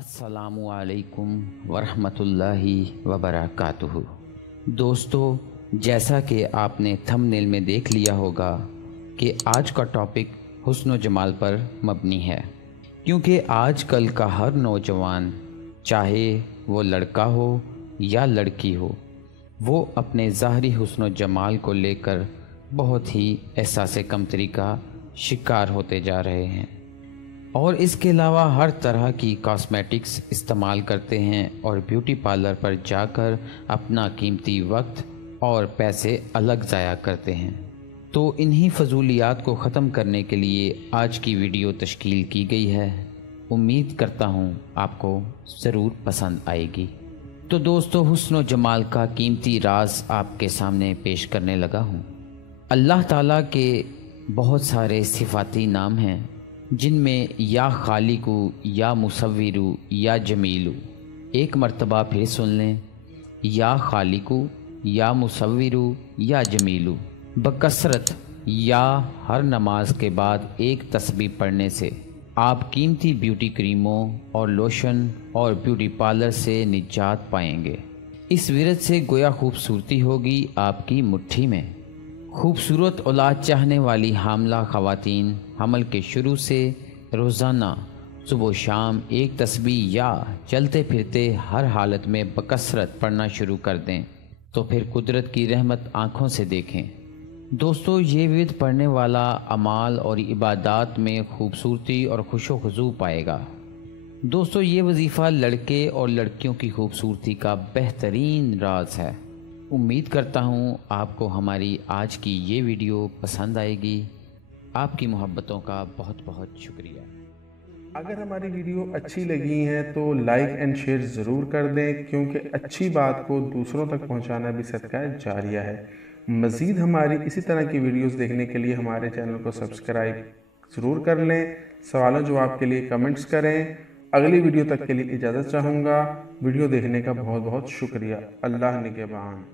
अस्सलामु अलैकुम वरहमतुल्लाहि वबरकातुहू। दोस्तों, जैसा कि आपने थंबनेल में देख लिया होगा कि आज का टॉपिक हुस्न व जमाल पर मबनी है, क्योंकि आजकल का हर नौजवान, चाहे वो लड़का हो या लड़की हो, वो अपने ज़ाहरी हुस्न व जमाल को लेकर बहुत ही एहसास कमतरी का शिकार होते जा रहे हैं और इसके अलावा हर तरह की कॉस्मेटिक्स इस्तेमाल करते हैं और ब्यूटी पार्लर पर जाकर अपना कीमती वक्त और पैसे अलग ज़ाया करते हैं। तो इन्हीं फजूलियात को ख़त्म करने के लिए आज की वीडियो तश्कील की गई है। उम्मीद करता हूँ आपको ज़रूर पसंद आएगी। तो दोस्तों, हुस्न व जमाल का कीमती राज आपके सामने पेश करने लगा हूँ। अल्लाह ताला के बहुत सारे सिफाती नाम हैं, जिनमें या खालिकु, या मुसव्विरु, या जमीलु। एक मर्तबा फिर सुन लें, या खालिकु, या मुसव्विरु, या जमीलु। बकसरत या हर नमाज के बाद एक तस्बीह पढ़ने से आप कीमती ब्यूटी क्रीमों और लोशन और ब्यूटी पार्लर से निजात पाएंगे। इस विरद से गोया खूबसूरती होगी आपकी मुट्ठी में। खूबसूरत औलाद चाहने वाली हामला ख़वातीन हमल के शुरू से रोज़ाना सुबह शाम एक तस्बीह या चलते फिरते हर हालत में बकसरत पढ़ना शुरू कर दें, तो फिर कुदरत की रहमत आँखों से देखें। दोस्तों, ये विद पढ़ने वाला अमाल और इबादात में खूबसूरती और खुशो खुजू पाएगा। दोस्तों, ये वजीफ़ा लड़के और लड़कियों की खूबसूरती का बेहतरीन राज है। उम्मीद करता हूँ आपको हमारी आज की ये वीडियो पसंद आएगी। आपकी मोहब्बतों का बहुत बहुत शुक्रिया। अगर हमारी वीडियो अच्छी लगी है तो लाइक एंड शेयर ज़रूर कर दें, क्योंकि अच्छी बात को दूसरों तक पहुंचाना भी सदका जारिया है। मज़ीद हमारी इसी तरह की वीडियोस देखने के लिए हमारे चैनल को सब्सक्राइब ज़रूर कर लें। सवालों जवाब के लिए कमेंट्स करें। अगली वीडियो तक के लिए इजाज़त चाहूँगा। वीडियो देखने का बहुत बहुत शुक्रिया। अल्लाह निगहबान।